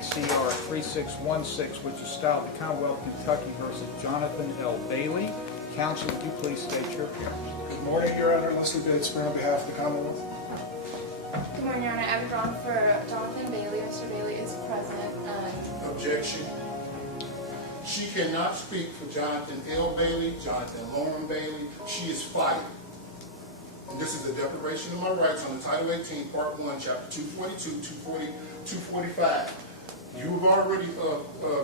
CR 3616, which is styled the Commonwealth of Kentucky versus Jonathan L. Bailey. Counsel, would you please state your appearance? Good morning, Your Honor. Leslie Batesman on behalf of the Commonwealth. Good morning, Your Honor. Abby Braun for Jonathan Bailey. Mr. Bailey is present. Objection. She cannot speak for Jonathan L. Bailey, Jonathan Lauren Bailey. She is fired. And this is a declaration of my rights on the Title 18, Part 1, Chapter 242, 240, 245. You have already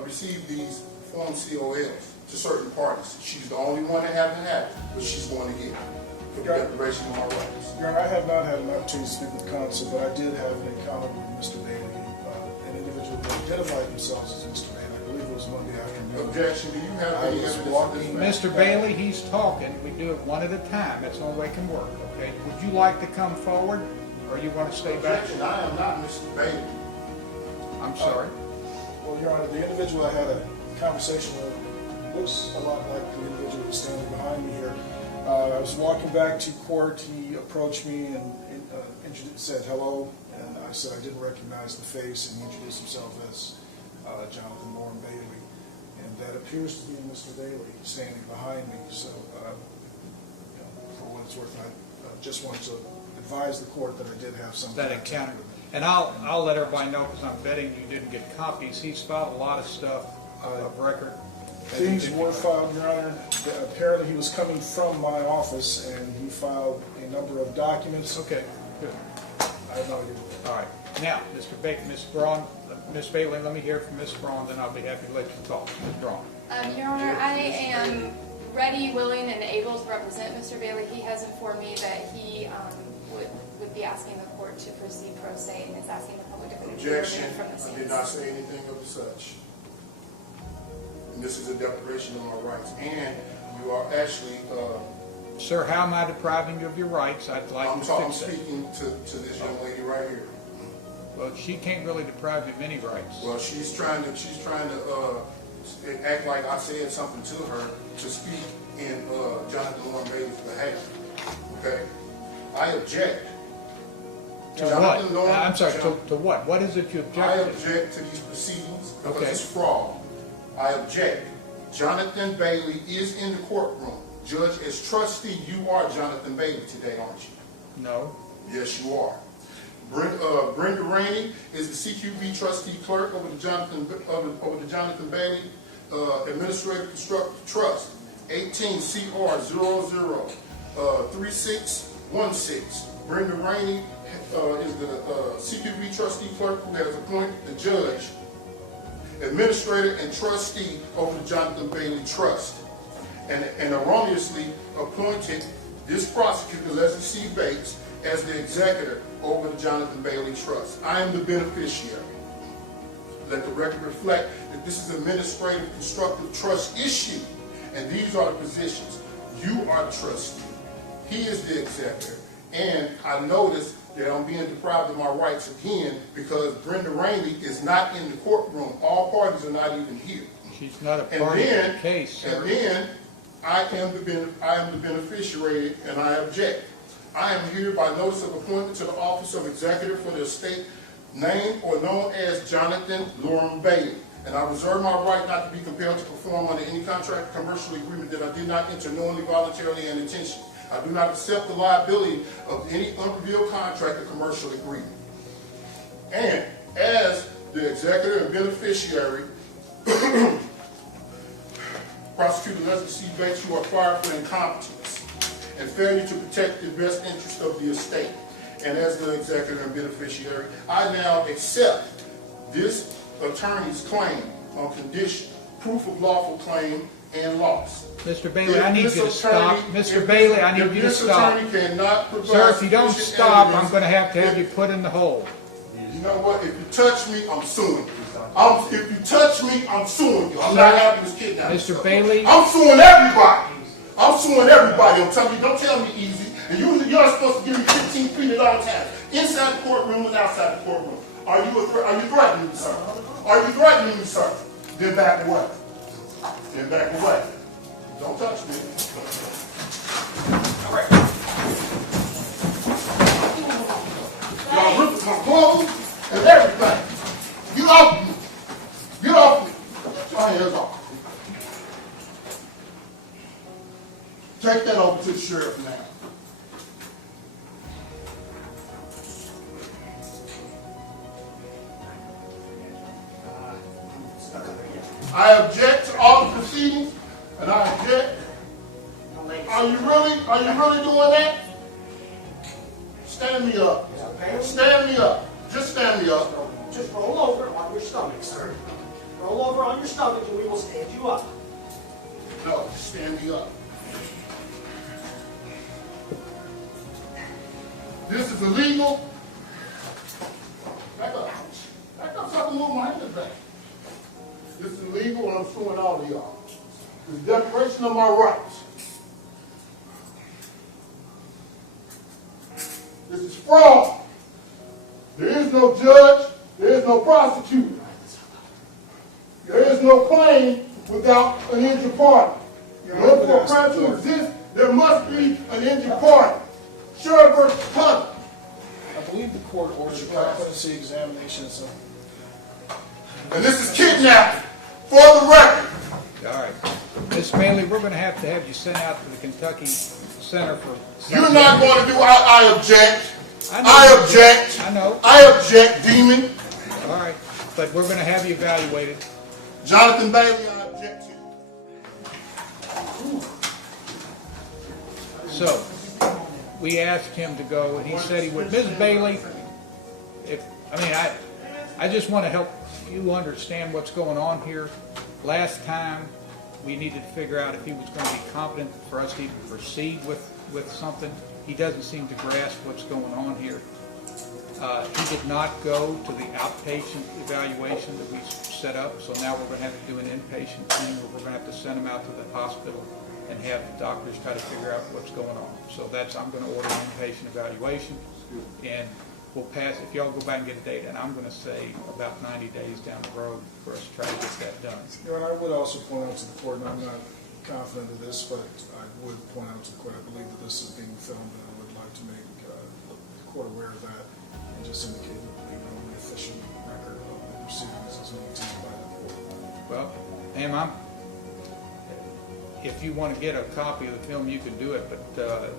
received these Form COLs to certain parties. She's the only one that hasn't had it, but she's going to get it for the declaration of my rights. Your Honor, I have not had an opportunity to speak with counsel, but I did have an encounter with Mr. Bailey, an individual who identified themselves as Mr. Bailey. I believe it was Monday afternoon. Objection. Do you have any evidence of this matter? Mr. Bailey, he's talking. We do it one at a time. That's the only way it can work, okay? Would you like to come forward, or you want to stay back? Objection. I am not Mr. Bailey. I'm sorry. Well, Your Honor, the individual I had a conversation with looks a lot like the individual who's standing behind me here. I was walking back to court. He approached me and said hello, and I said I didn't recognize the face, and he introduced himself as Jonathan Lauren Bailey, and that appears to be Mr. Bailey standing behind me. So, for what it's worth, I just wanted to advise the court that I did have some That encounter. And I'll let everybody know, because I'm betting you didn't get copies. He's filed a lot of stuff of record. Things were filed, Your Honor. Apparently he was coming from my office, and he filed a number of documents. Okay, good. I have no idea. All right. Now, Ms. Bailey, let me hear from Ms. Braun, then I'll be happy to let you talk. Ms. Braun. Your Honor, I am ready, willing, and able to represent Mr. Bailey. He has informed me that he would be asking the court to proceed pro se and is asking the public defender to Objection. remove from the I scene. did not say anything of the such. And this is a declaration of my rights. And you are actually, Sir, how am I depriving you of your rights? I'd like I'm to talking, fix that. speaking to this young lady right here. Well, she can't really deprive you of any rights. Well, she's trying to act like I said something to her to speak in Jonathan Lauren Bailey's behalf. Okay? I object. To what? I'm sorry, to what? What is it you object to? I object to these proceedings because Okay. it's fraud. I object. Jonathan Bailey is in the courtroom. Judge, as trustee, you are Jonathan Bailey today, aren't you? No. Yes, you are. Brenda Rainey is the CQB trustee clerk over the Jonathan Bailey Administrative Constructive Trust, 18 CR 003616. Brenda Rainey is the CQB trustee clerk who has appointed the judge, administrator, and trustee over the Jonathan Bailey Trust, and erroneously appointed this prosecutor, Leslie C. Bates, as the executor over the Jonathan Bailey Trust. I am the beneficiary. Let the record reflect that this is administrative constructive trust issue, and these are the positions. You are the trustee. He is the executor. And I noticed that I'm being deprived of my rights again because Brenda Rainey is not in the courtroom. All parties are not even here. She's not a party to the case, sir. And then I am the beneficiary, and I object. I am here by notice of appointment to the office of executive for the estate named or known as Jonathan Lauren Bailey. And I reserve my right not to be compelled to perform under any contract or commercial agreement that I did not enter knowingly, voluntarily, and intentionally. I do not accept the liability of any unrevealed contract or commercial agreement. And as the executor and beneficiary, Prosecutor Leslie C. Bates, you are fired for incompetence and failure to protect the best interest of the estate. And as the executor and beneficiary, I now accept this attorney's claim on condition, proof of lawful claim and loss. Mr. Bailey, I need you to stop. Mr. Bailey, I need you to stop. Sir, if you don't stop, I'm going to have you put in the hole. You know what? If you touch me, I'm suing you. If you touch me, I'm suing you. I'm not having this kidnapping. Mr. Bailey. I'm suing everybody. I'm suing everybody. I'm telling you, don't tell me easy. And you're supposed to give me 15 feet at all times, inside the courtroom and outside the courtroom. Are you threatening me, sir? Are you threatening me, sir? Then back away. Then back away. Don't touch me. All right. Y'all ripped my clothes and everything. You off me. sheriff now. I object to all the proceedings, and I object. Are you really doing that? Stand me up. Stand me up. Just stand me up. Just roll over on your stomach, sir. Roll over on your stomach and we will stand you up. No, stand me up. This is illegal. Back up. Back up so I can move my hands back. This is illegal and I'm suing all of y'all. This is deprivation of my rights. This is fraud. There is no judge. There is no prosecutor. There is no claim without an injured party. In order for a crime to exist, there must be an injured party. Sheriff versus Hunter. I believe the court ordered a competency examination, so. And this is kidnapping, for the record. All right. Ms. Bailey, we're going to have you sent out to the Kentucky Center for... You're not going to do, I object. I know. I object. I know. I object, demon. All right. But we're going to have you evaluated. Jonathan Bailey, I object to. So, we asked him to go, and he said he would. Ms. Bailey, I just want to help you understand what's going on here. Last time, we needed to figure out if he was going to be competent for us to even proceed with something. He doesn't seem to grasp what's going on here. He did not go to the outpatient evaluation that we set up, so now we're going to have to do an inpatient thing where we're going to have to send him out to the hospital and have the doctors try to figure out what's going on. So I'm going to order an inpatient evaluation, and we'll pass, if y'all go back and get a date, and I'm going to say about 90 days down the road for us to try to get that done. Your Honor, I would also point out to the court, and I'm not confident of this, but I would point out to the court, I believe that this is being filmed, and I would like to make the court aware of that, and just indicate that we know the official record of the proceedings is maintained by the court. Well, ma'am, if you want to get a copy of the film, you can do it, but the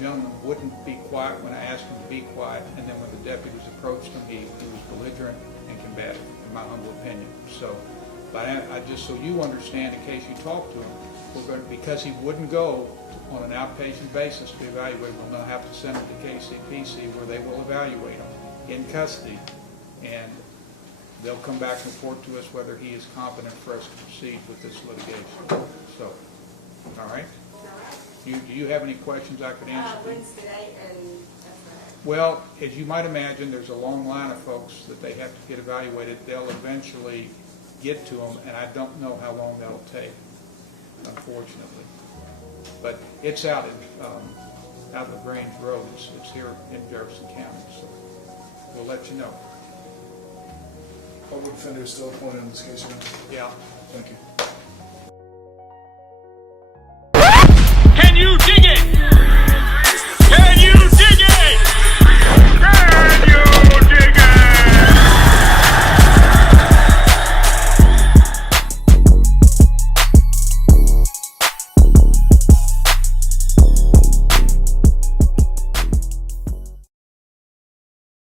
gentleman wouldn't be quiet when I asked him to be quiet, and then when the deputies approached him, he was belligerent and combative, in my humble opinion. So, but I just so you understand, in case you talk to him, because he wouldn't go on an outpatient basis to be evaluated, we'll now have to send him to KCPC where they will evaluate him in custody, and they'll come back and report to us whether he is competent for us to proceed with this litigation. So, all right? Do you have any questions I could answer? When's the date and that's right. Well, as you might imagine, there's a long line of folks that they have to get evaluated. They'll eventually get to them, and I don't know how long that'll take, unfortunately. But it's out in LaGrange Road. It's here in Jefferson County, so we'll let you know. Public defender is still appointed in this case, Your Honor. Yeah. Thank you.